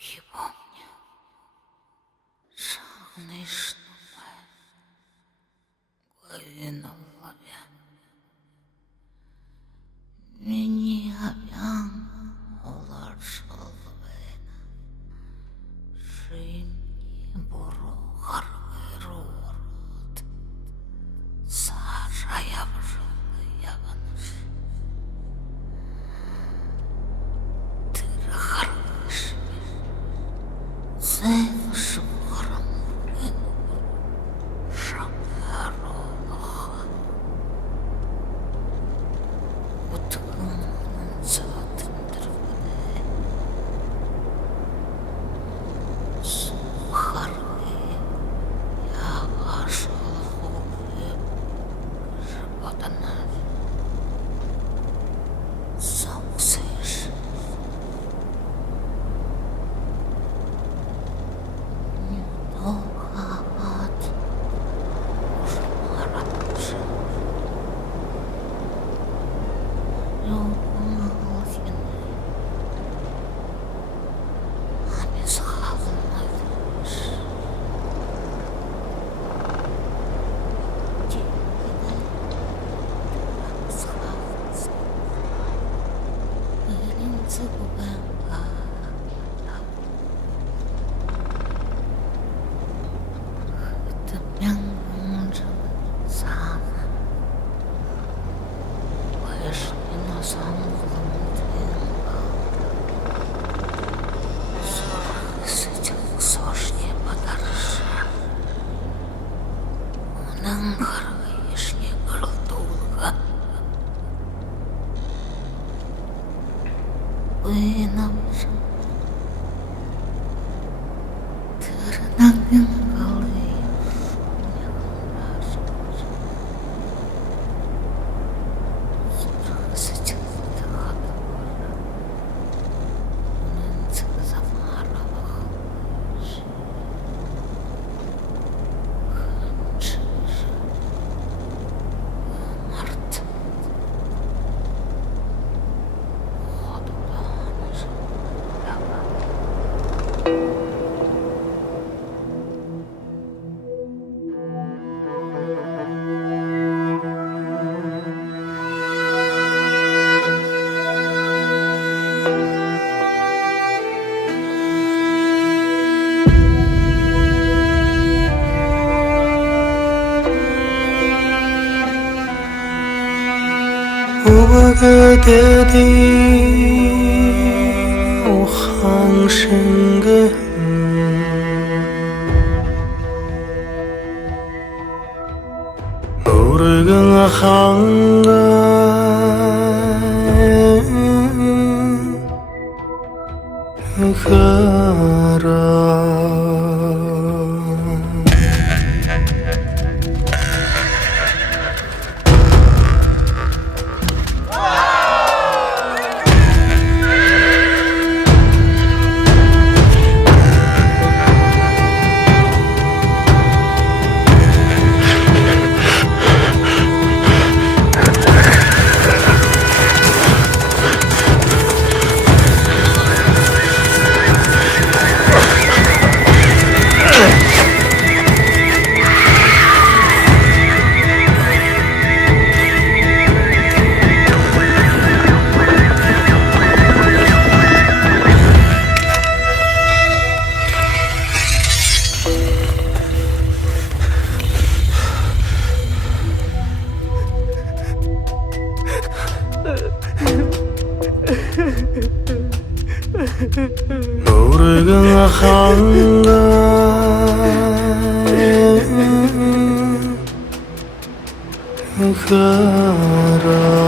И помню, шагнешь на голове. Мені ав'ян уложили, шині борохар вирот. Саша я вжила, я ванш. Ти рахариш. Це шваром вину. Шамеролоха. Утгунун цатин дервене. Сухарги. Я вашого хуби. Жепотана. Заусиш. Нюдохават. Ужмаранш. Любов'яне. А безхавна виш. Дівкине. Безхавна. Вилінце бубенка. Тем'ян мунджали саме. Вишні на самому тинку. Сидів сошні подарша. Унан харвишні грдулка. Винавжа. Тирнагин 오가되디 오항생그 모르근 항가 가라 모르근 항가 가라